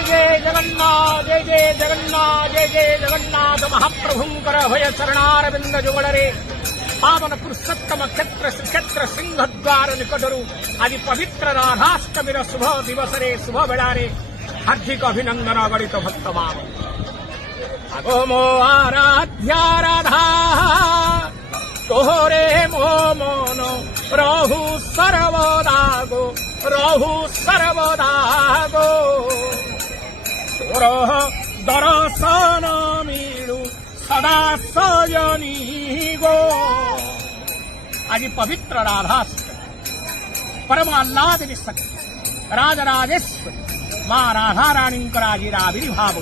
जय जगन्नाथ महाप्रभुंकर भय चरणारविंद जुगड़े पावन पुरुषोत्तम क्षेत्र श्रीक्षेत्र सिंहद्वार निकटरू आज पवित्र राधाष्टमी शुभ दिवस शुभ बेड़े हार्दिक अभिनंदन गणित भक्तमान अगो मो आराध्या राधा तोहरे मो मन रहु सर्वदागो तोर दर्शन मिलू सदा सजनी गो आज पवित्र राधाष्टमी परम आह्लादिनी शक्ति राजराजेश्वरी मां राधा रानी आविर्भाव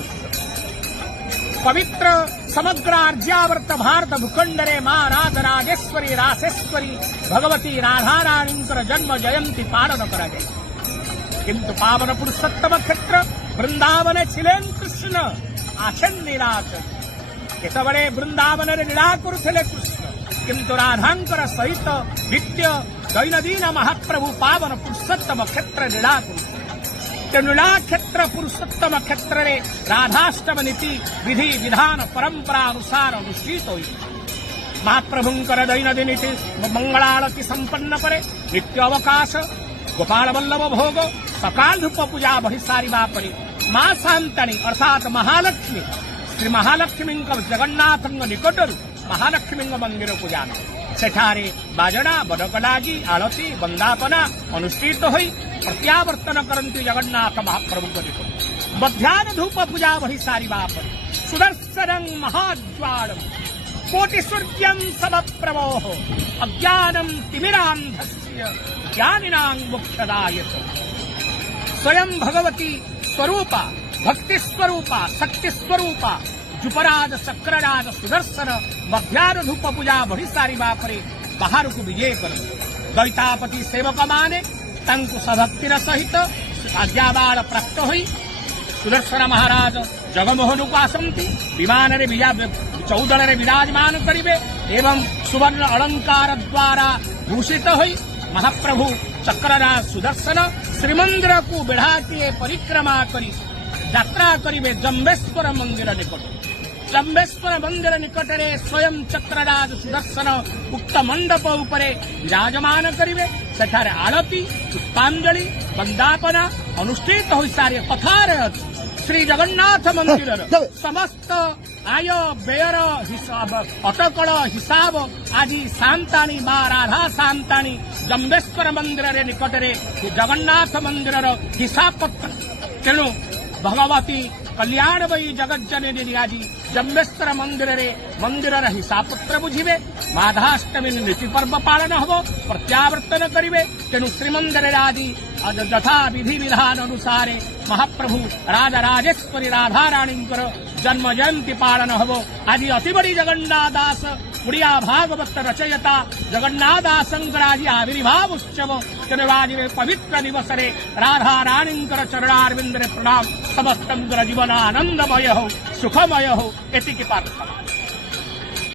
पवित्र समग्र आर्यावर्त भारत भूखंडरे मां राजराजेश्वरी रासेश्वरी भगवती राधा रानी जन्म जयंती पालन करा किंतु पावन पुरुषोत्तम क्षेत्र वृंदावन छिलेन कृष्ण आछेन नीलाचल केतबळे वृंदावन लीला करुथिले कृष्ण किंतु राधांकर सहित नित्य दैनंदिन महाप्रभु पावन पुरुषोत्तम क्षेत्र लीला करुथिले लीला क्षेत्र पुरुषोत्तम क्षेत्र रे राधाष्टम नीति विधि विधान परंपरा अनुसार अनुष्ठित होई महाप्रभुंकर दैनंदिन नीति मंगलारती संपन्न परे नित्य अवकाश गोपाल वल्लभ भोग सकाल धूप पूजा बही सारिबा परे मां शांतानी अर्थात महालक्ष्मी श्री महालक्ष्मी जगन्नाथ निकटरू महालक्ष्मी मंदिर को जाना सेठारे बाजड़ा बडकलागी आलती वंदापना अनुष्ठित होई प्रत्यावर्तन करती जगन्नाथ महाप्रभु निकट मध्याह्न धूप पूजा वही सारिबा परे सुदर्शनं महाज्वालम् कोटिसूर्यं समप्रभोः अज्ञानं तिमिरान्धस्य ज्ञानिनां मोक्षदायते स्वयं भगवती स्वरूपा भक्ति स्वरूपा शक्ति स्वरूपा जुपराज चक्रराज सुदर्शन मध्याह्न धूप पूजा बड़ी सारिबा परे बाहर को विजय कर दैतापति सेवक माने तांकु सभक्तिर सहित आज्ञाबाण प्राप्त होई सुदर्शन महाराज जगमोहन को आसंती विमान रे चौदल विराजमान करिवे एवं सुवर्ण अलंकार द्वारा भूषित होई महाप्रभु चक्रराज सुदर्शन श्रीमंदिर को बेढ़ाटिए परिक्रमा करी यात्रा करिवे जम्बेश्वर मंदिर निकट जम्बेश्वर मंदिर निकट रे स्वयं चक्रराज सुदर्शन उक्त मंडप उपरे विराजमान करिवे सेठारे आरती पुष्पांजलि वंदापना अनुष्ठित होई सारे कथारे श्री जगन्नाथ मंदिर समस्त आय व्ययर हिसाब अटकल हिसाब आदि शांतानी मां राधा शांतानी जम्बेश्वर मंदिर रे निकट रे जगन्नाथ मंदिर हिसाब पत्र तेणु भगवती कल्याणमयी जगज्जननी आज जम्बेश्वर मंदिर रे मंदिर हिसाब पत्र बुझे माधाष्टमी नीति पर्व पालन हम प्रत्यावर्तन करेंगे तेणु श्रीमंदिर आदि यथा विधि विधान अनुसार महाप्रभु राजराजेश्वरी राधा रानी जन्म जयंती पालन हम आज अति बड़ी जगन्नाथ दास उड़िया भागवत रचयता जगन्नाथ दासंकर आज आविर्भाव उत्सव तेणु आज पवित्र दिवस रे राधा रानी चरणारविंद प्रणाम समस्त जीवन आनंदमय हो सुखमय हो एति प्रार्थना।